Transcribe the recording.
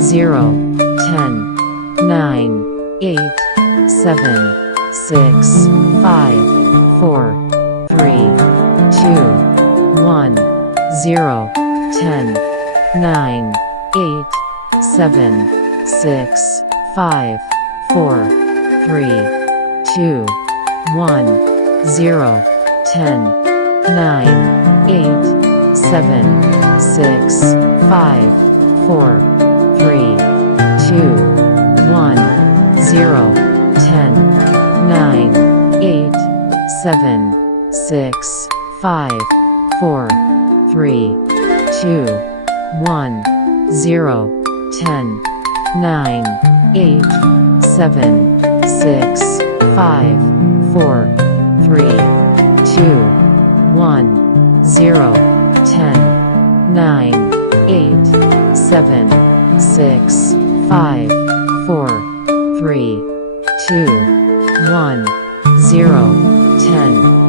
0, 10, 9, 8, 7, 6, 5, 4, 3, 2, 1, 0, 10, 9, 8, 7, 6, 5, 4, 3, 2, 1, 0, 10, 9, 8, 7, 6, 5, 4, 3, 2, 1, 0, 10, 9, 8, 7, 6, 5, 4, 3, 2, 1, 0, 10, 9, 8, 7, 6, 5, 4, 3, 2, 1, 0, 10, 9, 8, 7, 6, 5, 4, 3, 2, 1, 0, 10.